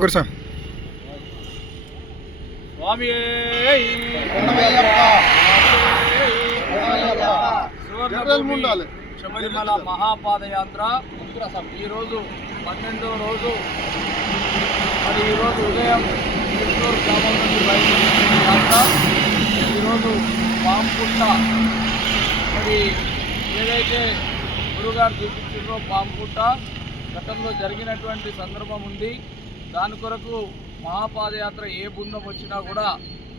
కూర్చో స్వామి శబరిమల మహాపాదయాత్ర ఈరోజు 12వ రోజు. మరి ఈరోజు ఉదయం చిత్తూరు గ్రామం నుంచి బయలుదేరిన యాత్ర ఈరోజు పాంపుట్ట, మరి ఏదైతే గురుగారు చూపించారో పాంపుట్ట గతంలో జరిగినటువంటి సందర్భం ఉంది. దాని కొరకు మహాపాదయాత్ర ఏ బృందం వచ్చినా కూడా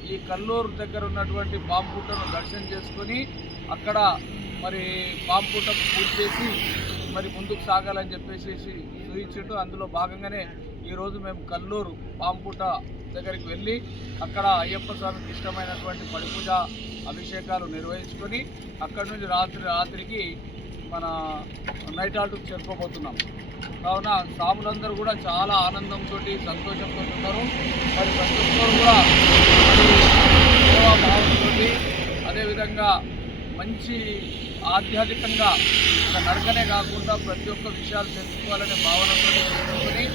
ఈ కల్లూరు దగ్గర ఉన్నటువంటి పాంపుట్టను దర్శనం చేసుకొని అక్కడ మరి పాంపుట్టకు పూజ చేసి మరి ముందుకు సాగాలని చెప్పేసి సూచించు. అందులో భాగంగానే ఈరోజు మేము కల్లూరు పాంపుట్ట దగ్గరికి వెళ్ళి అక్కడ అయ్యప్ప స్వామికి ఇష్టమైనటువంటి పడిపూజ అభిషేకాలు నిర్వహించుకొని అక్కడి నుంచి రాత్రికి మన నైట్ హాల్ట్కి చేరుకోబోతున్నాం. కావున స్వాములందరూ కూడా చాలా ఆనందంతో సంతోషంతో ఉన్నారు. మరి ప్రతి ఒక్కరు కూడా సేవాభావంతో అదేవిధంగా మంచి ఆధ్యాత్మికంగా ఒక నడకనే కాకుండా ప్రతి ఒక్క విషయాలు తెలుసుకోవాలనే భావనతో తెలుసుకొని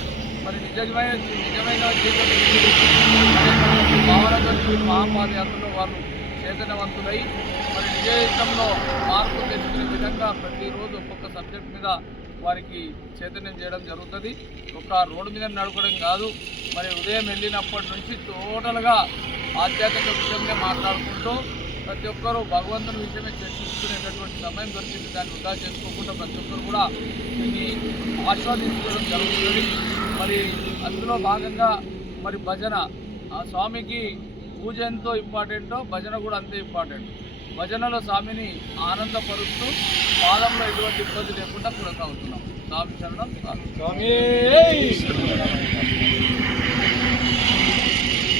మరి నిజమైన జీవితం భావనతో మహాపాదయాత్రలో వాళ్ళు చైతన్యవంతులై మరి నిజ జీవితంలో మార్పు తెచ్చుకునే విధంగా ప్రతిరోజు ఒక్కొక్క సబ్జెక్ట్ మీద వారికి చైతన్యం చేయడం జరుగుతుంది. ఒక రోడ్డు మీద నడపడం కాదు, మరి ఉదయం వెళ్ళినప్పటి నుంచి టోటల్గా ఆధ్యాత్మిక విషయంగా మాట్లాడుకుంటూ ప్రతి ఒక్కరూ భగవంతుని విషయమే చర్చించుకునేటటువంటి సమయం దొరికింది. దాన్ని వృధా చేసుకోకుండా ప్రతి ఒక్కరు కూడా దీన్ని ఆస్వాదించుకోవడం జరుగుతుంది. మరి అందులో భాగంగా మరి భజన, ఆ స్వామికి పూజ ఎంతో ఇంపార్టెంటో భజన కూడా అంతే ఇంపార్టెంట్. భజనలో స్వామిని ఆనందపరుస్తూ పాదంలో ఎటువంటి ఇబ్బంది లేకుండా కొనసాగుతున్నాం. స్వామి శరణం. స్వామి